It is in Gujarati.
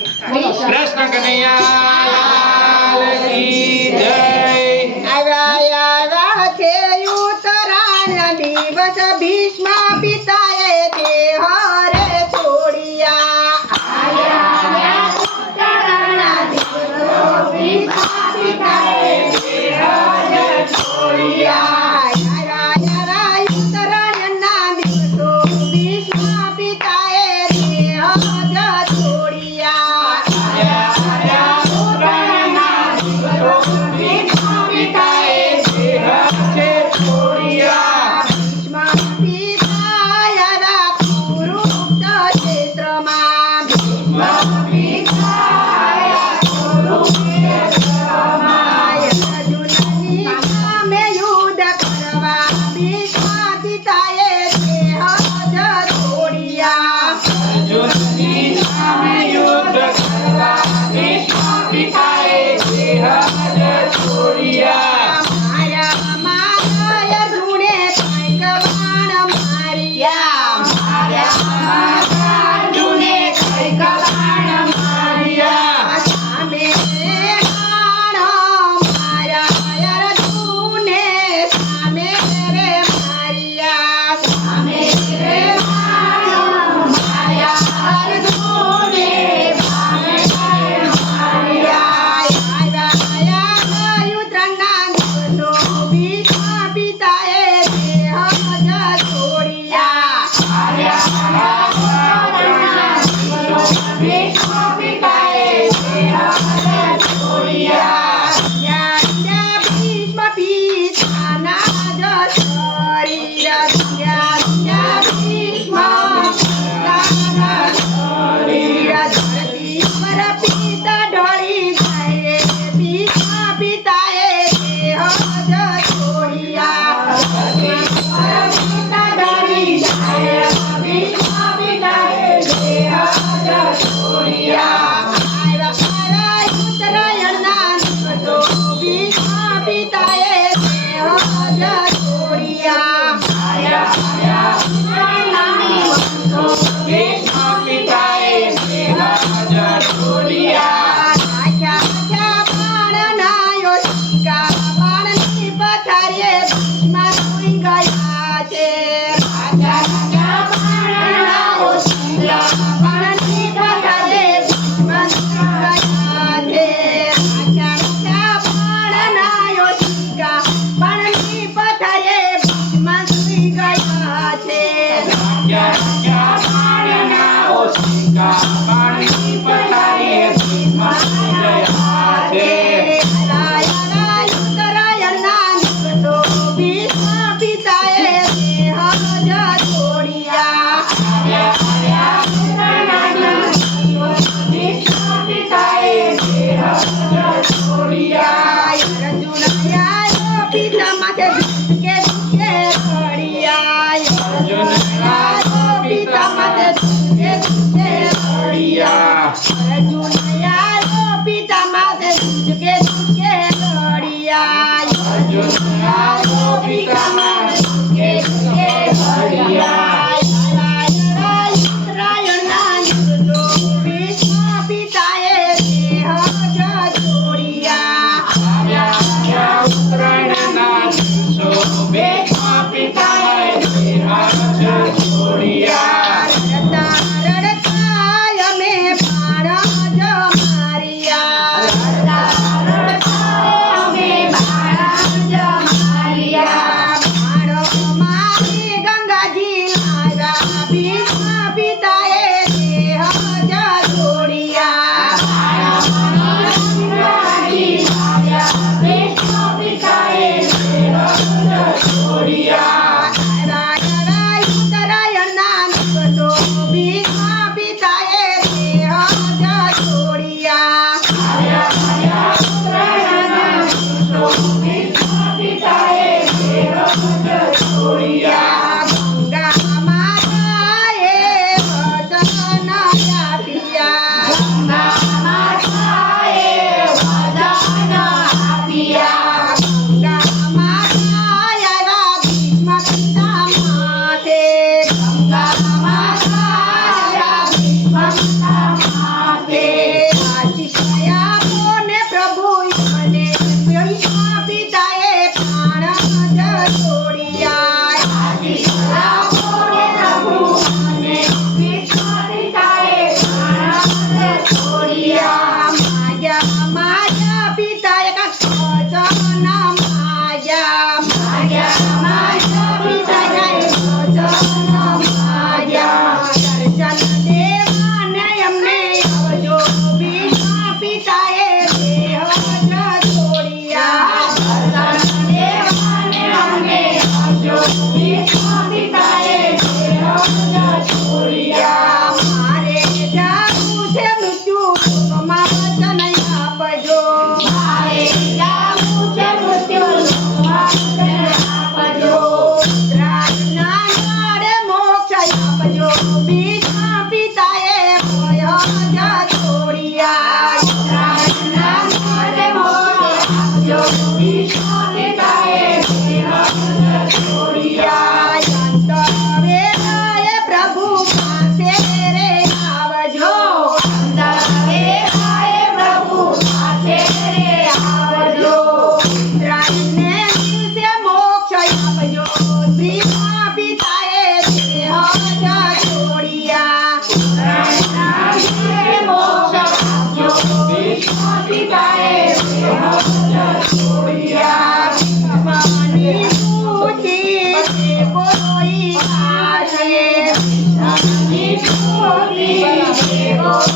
Krishna Kanaiya Thank you. Yeah. Raja Hemos